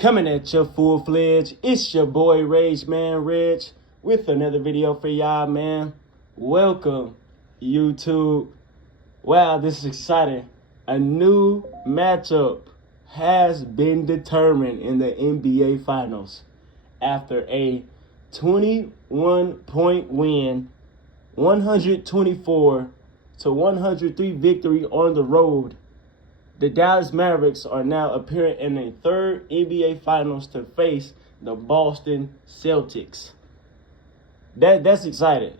Coming at you full-fledged, it's your boy Regg, with another video for y'all, man. Welcome, YouTube. Wow, this is exciting. A new matchup has been determined in the NBA Finals after a 21-point win, 124-103 victory on the road. The Dallas Mavericks are now appearing in a third NBA Finals to face the Boston Celtics. That's exciting.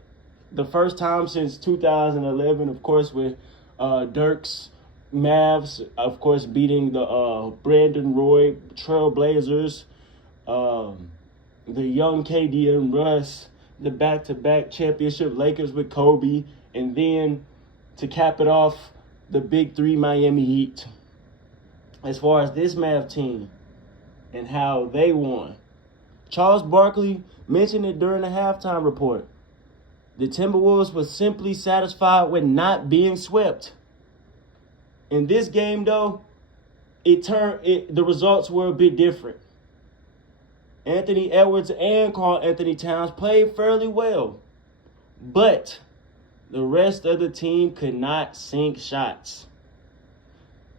The first time since 2011, of course, with Dirk's Mavs, of course, beating the Brandon Roy Trailblazers, the young KD and Russ, the back-to-back championship Lakers with Kobe, and then to cap it off, the Big Three Miami Heat. As far as this Mav team and how they won, Charles Barkley mentioned it during the halftime report. The Timberwolves were simply satisfied with not being swept. In this game, though, the results were a bit different. Anthony Edwards and Karl Anthony Towns played fairly well, but the rest of the team could not sink shots.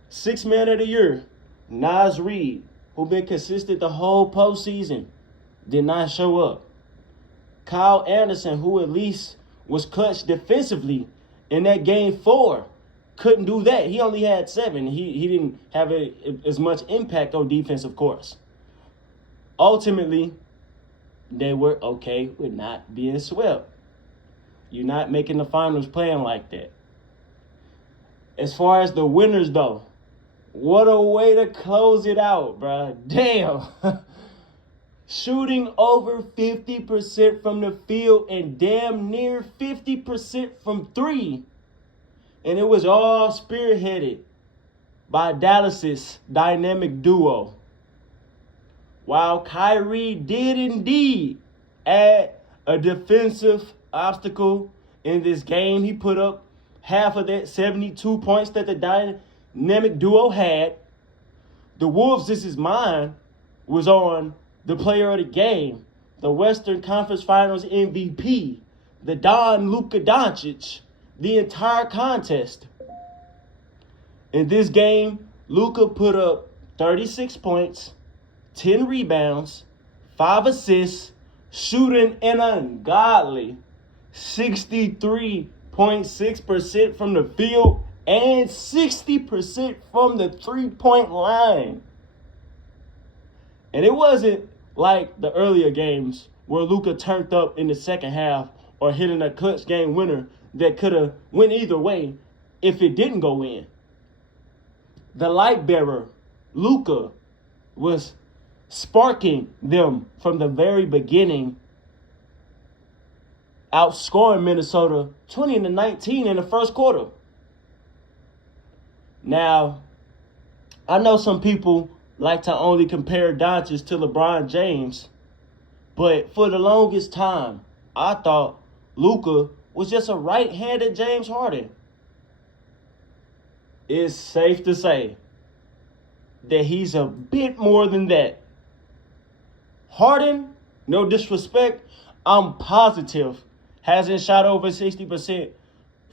Sixth man of the year, Naz Reid, who been consistent the whole postseason, did not show up. Kyle Anderson, who at least was clutch defensively in that game 4, couldn't do that. He only had 7. He didn't have as much impact on defense, of course. Ultimately, they were okay with not being swept. You're not making the finals playing like that. As far as the winners, though, what a way to close it out, bruh. Damn. Shooting over 50% from the field and damn near 50% from 3. And it was all spearheaded by Dallas's dynamic duo. While Kyrie did indeed add a defensive obstacle in this game, he put up half of that 72 points that the dynamic duo had. The Wolves, this is mine, was on the player of the game, the Western Conference Finals MVP, the Don Luka Doncic, the entire contest. In this game, Luka put up 36 points, 10 rebounds, 5 assists, shooting an ungodly 63.6% from the field and 60% from the three-point line. And it wasn't like the earlier games where Luka turned up in the second half or hitting a clutch game winner that could have went either way if it didn't go in. The light bearer, Luka, was sparking them from the very beginning, outscoring Minnesota 20-19 in the first quarter. Now, I know some people like to only compare Doncic to LeBron James, but for the longest time, I thought Luka was just a right-handed James Harden. It's safe to say that he's a bit more than that. Harden, no disrespect, I'm positive hasn't shot over 60%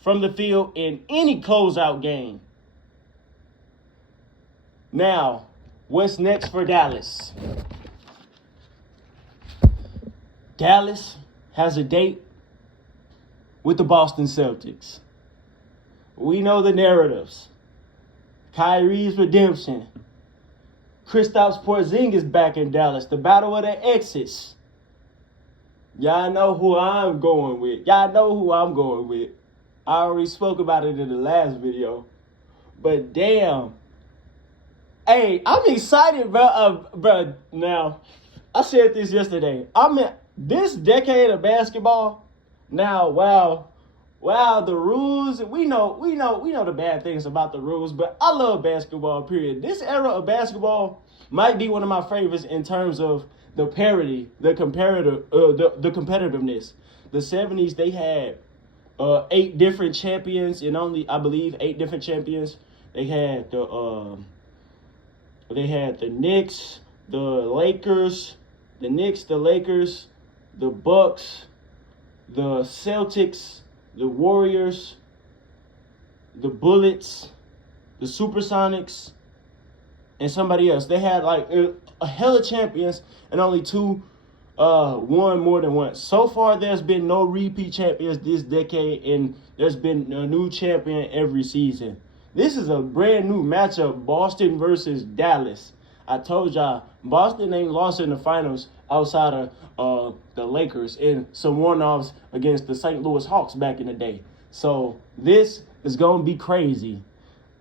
from the field in any closeout game. Now, what's next for Dallas? Dallas has a date with the Boston Celtics. We know the narratives. Kyrie's redemption. Kristaps Porzingis back in Dallas. The battle of the exits. Y'all know who I'm going with. I already spoke about it in the last video. But damn. Hey, I'm excited, bro. Now, I said this yesterday. This decade of basketball. Now, wow, the rules. We know the bad things about the rules, but I love basketball. Period. This era of basketball might be one of my favorites in terms of the parity, the competitiveness. The 70s, they had 8 different champions, and only, I believe, 8 different champions. They had the Knicks, the Lakers, the Knicks, the Lakers, the Bucks, the Celtics, the Warriors, the Bullets, the Supersonics, and somebody else. They had like a hell of champions, and only two won more than once. So far, there's been no repeat champions this decade, and there's been a new champion every season. This is a brand new matchup, Boston versus Dallas. I told y'all, Boston ain't lost in the finals outside of the Lakers and some one-offs against the St. Louis Hawks back in the day. So this is going to be crazy.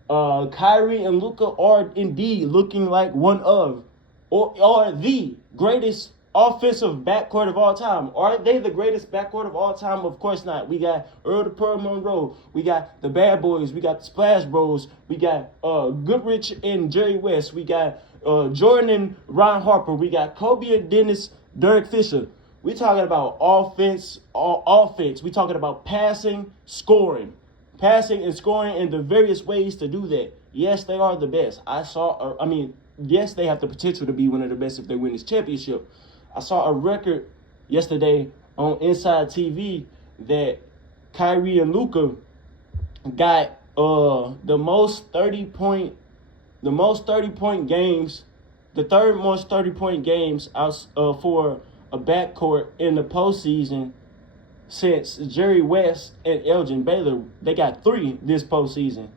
Kyrie and Luka are indeed looking like one of, or the greatest offensive backcourt of all time. Are they the greatest backcourt of all time? Of course not. We got Earl the Pearl Monroe. We got the Bad Boys. We got the Splash Bros. We got Goodrich and Jerry West. We got Jordan and Ron Harper. We got Kobe and Dennis Derek Fisher. We talking about offense. We talking about passing, scoring. Passing and scoring in the various ways to do that. Yes, they are the best. Yes, they have the potential to be one of the best if they win this championship. I saw a record yesterday on Inside TV that Kyrie and Luka got the most 30-point games, the third most 30-point games for a backcourt in the postseason since Jerry West and Elgin Baylor. They got 3 this postseason.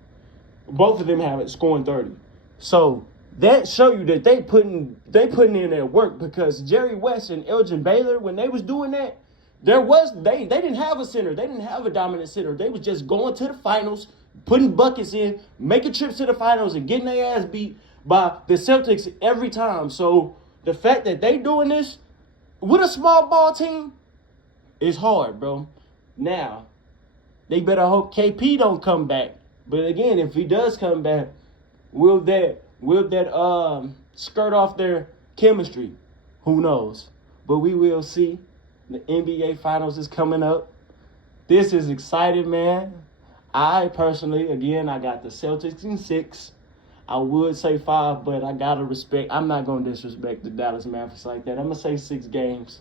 Both of them have it scoring 30. So that show you that they putting in their work, because Jerry West and Elgin Baylor, when they was doing that, they didn't have a center. They didn't have a dominant center. They was just going to the finals, putting buckets in, making trips to the finals, and getting their ass beat by the Celtics every time. So the fact that they doing this with a small ball team is hard, bro. Now, they better hope KP don't come back. But again, if he does come back, will that skirt off their chemistry? Who knows? But we will see. The NBA Finals is coming up. This is exciting, man. I personally, again, I got the Celtics in 6. I would say 5, but I got to respect. I'm not going to disrespect the Dallas Mavericks like that. I'm going to say 6 games.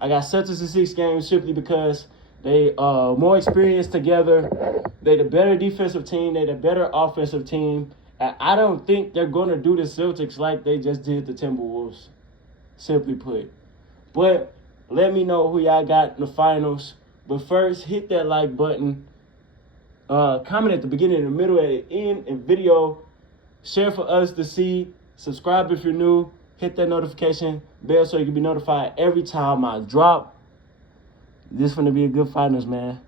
I got Celtics in 6 games simply because they more experienced together. They the better defensive team. They the better offensive team. And I don't think they're going to do the Celtics like they just did the Timberwolves, simply put. But let me know who y'all got in the finals. But first, hit that like button. Comment at the beginning, in the middle, at the end, and video. Share for us to see. Subscribe if you're new. Hit that notification bell so you can be notified every time I drop. This is going to be a good finals, man.